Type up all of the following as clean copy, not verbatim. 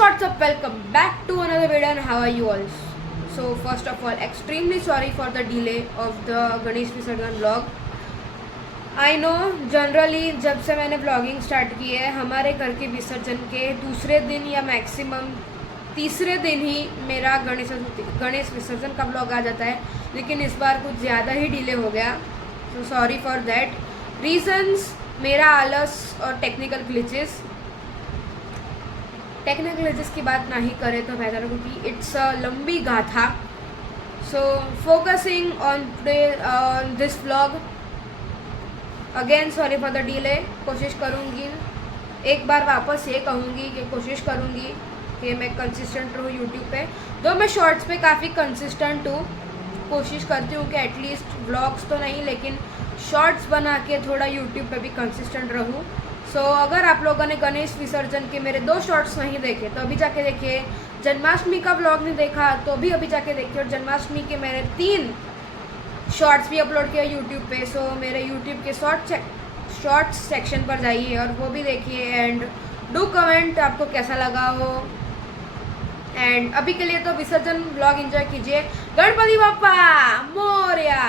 what's up? Welcome back to another video and how are you all? So first of all, extremely sorry for the delay of the Ganesh Visarjan vlog. I know generally जब से मैंने blogging start की है हमारे घर के विसर्जन के दूसरे दिन या मैक्सिमम तीसरे दिन ही मेरा गणेश विसर्जन का ब्लॉग आ जाता है, लेकिन इस बार कुछ ज़्यादा ही डिले हो गया. So sorry for that. Reasons मेरा आलस और टेक्निकल ग्लिचेस की बात नहीं करें तो बेहतर है क्योंकि इट्स अ लंबी गाथा. So focusing on this vlog. Again sorry for the delay. कोशिश करूँगी, एक बार वापस ये कहूँगी कि कोशिश करूँगी कि मैं कंसिस्टेंट रहूँ यूट्यूब पे. दो मैं शॉर्ट्स पे काफ़ी कंसिस्टेंट हूँ. कोशिश करती हूँ कि एटलीस्ट व्लॉग्स तो नहीं लेकिन शॉर्ट्स बना के थोड़ा यूट्यूब पे भी कंसिस्टेंट रहूँ. सो अगर आप लोगों ने गणेश विसर्जन के मेरे 2 शॉर्ट्स नहीं देखे तो अभी जाके देखिए. जन्माष्टमी का व्लॉग नहीं देखा तो भी अभी जाके देखिए. और जन्माष्टमी के मेरे 3 शॉर्ट्स भी अपलोड किया यूट्यूब पे. सो मेरे यूट्यूब के शॉर्ट्स सेक्शन पर जाइए और वो भी देखिए एंड डू कमेंट आपको कैसा लगा हो. एंड अभी के लिए तो विसर्जन व्लॉग एंजॉय कीजिए. गणपति बाप्पा मोरया.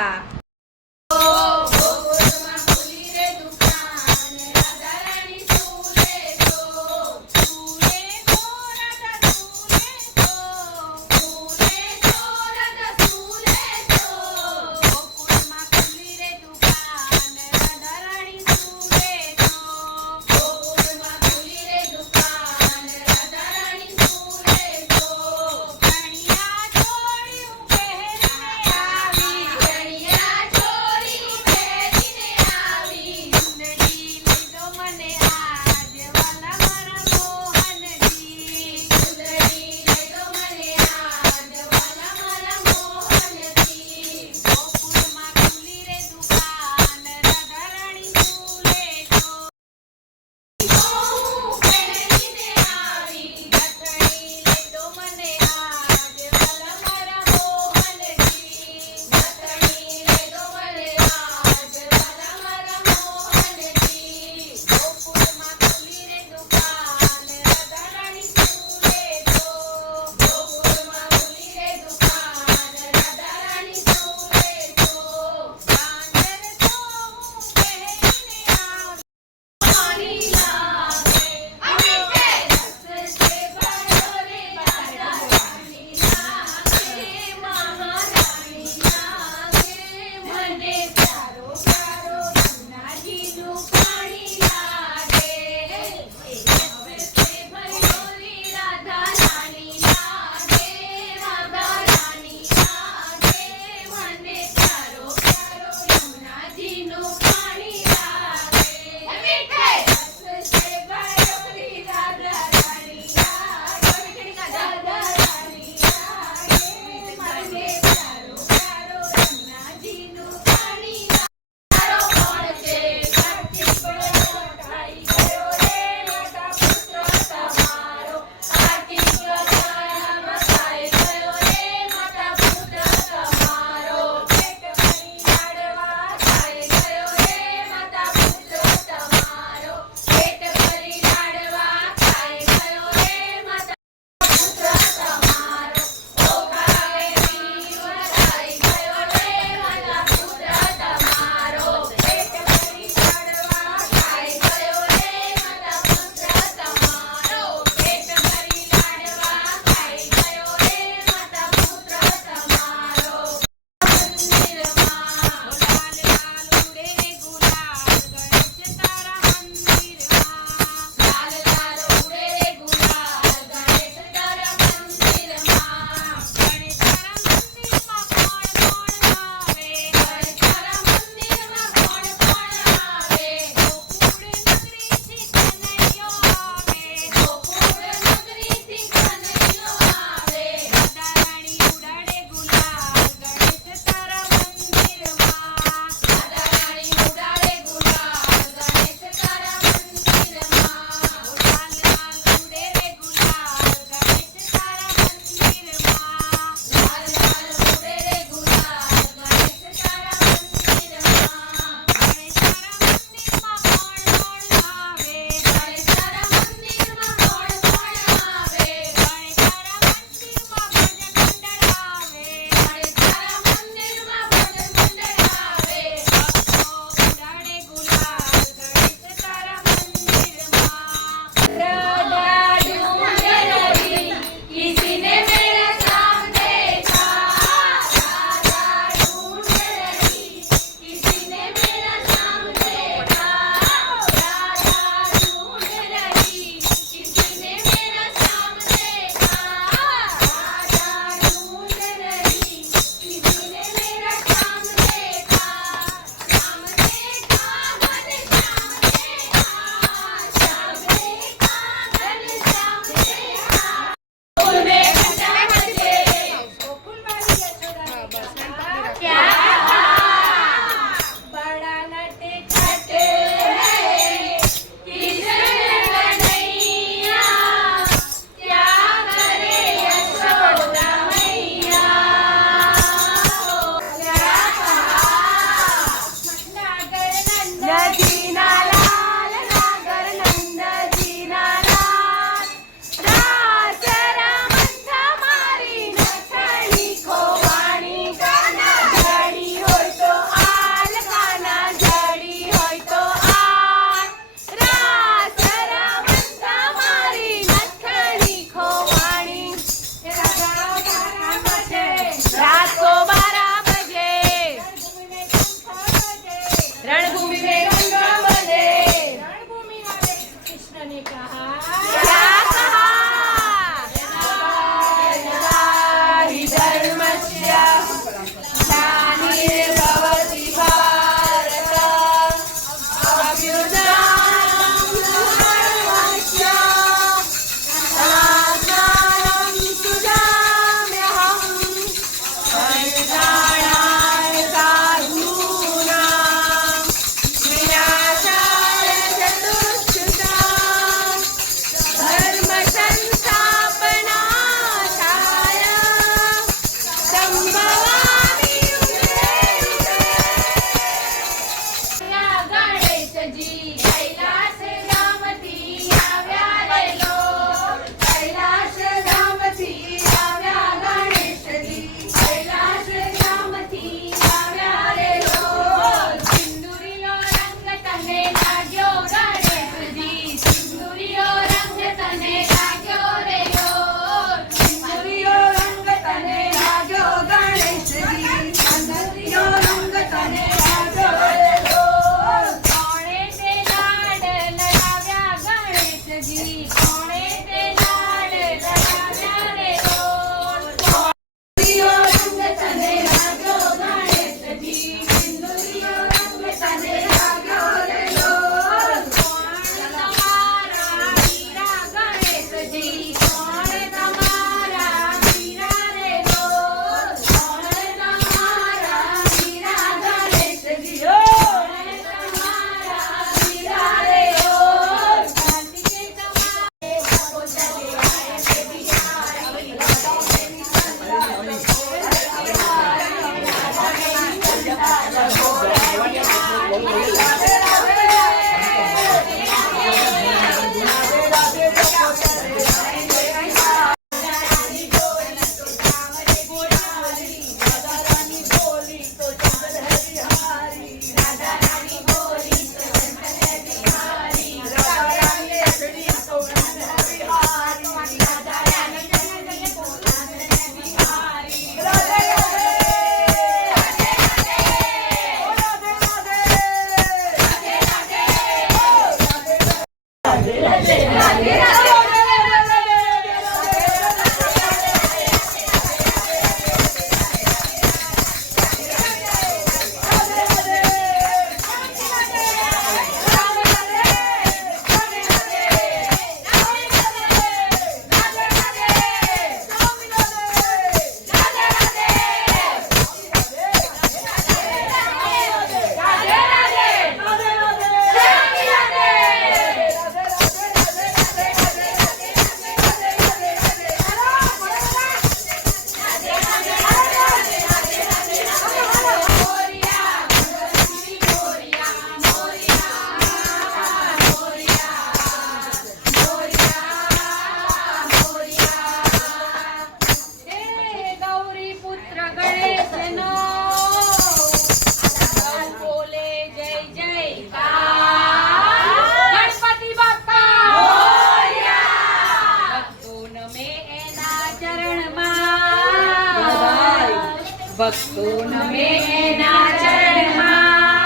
ભક્તો નમે એના ચરણમાં,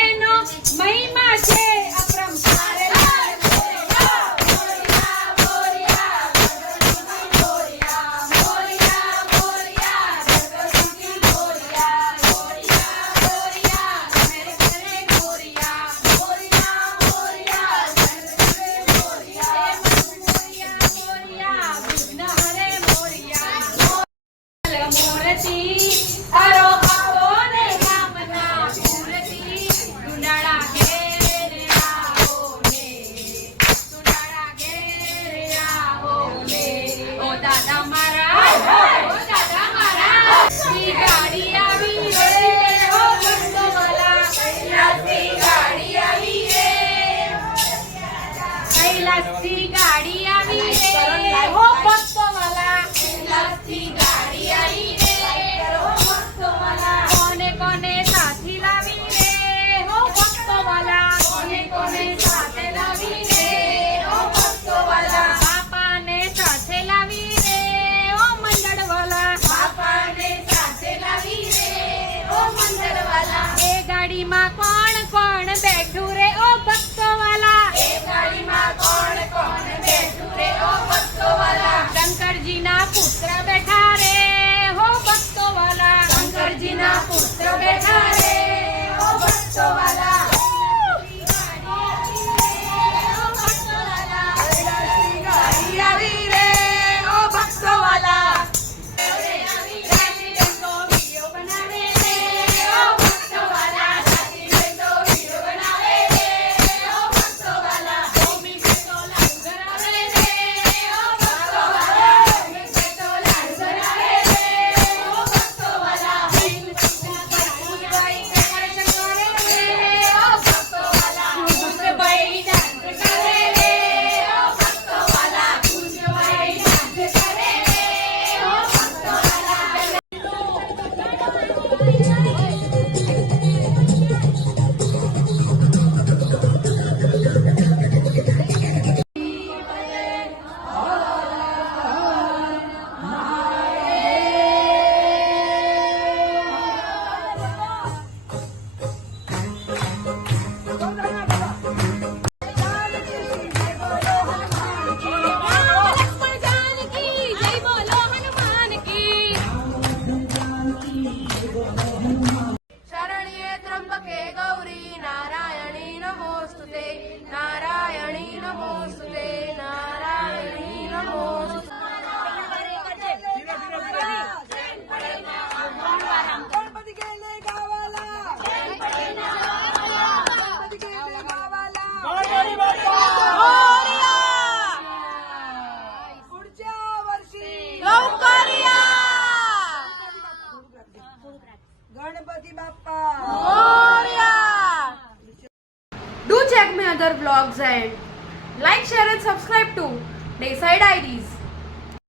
એનો મહિમા છે અપરંપાર. કૈલાસથી ગાડી આવી રે હો ભક્તોવાલા, કૈલાસથી ગાડી આવી રે હો ભક્તોવાલા, કોને કોને સાથી લાવી રે હો ભક્તોવાલા, કોને કોને સાથે લાવી રે હો ભક્તોવાલા, બાપાને સાથે લાવી રે હો મંડળવાલા, બાપાને સાથે લાવી રે હો મંડળવાલા. એ ગાડીમાં કોણ કોણ બેઠું રે ઓ ભક્તોવાલા, એ ગાડીમાં કોણ કોણ બેઠું રે ઓ ભક્તોવાલા, શંકરજીના પુત્ર બેઠા રે હો ભક્તોવાલા, શંકરજીના પુત્ર બેઠા રે હો ભક્તોવાલા. ગાડી આવી રે ઓ ભક્તોવાલા, નારાયણી નમોસ્તુતે, નારાયણી નમોસ્તુતે. ગણપતિ કેલે ગાવાલા, ગણપતિ કેલે ગાવાલા, पुढच्या वर्षी लवकर या. Ganpati Bappa Morya. Do check my other vlogs and like, share and subscribe to Dayside Diaries.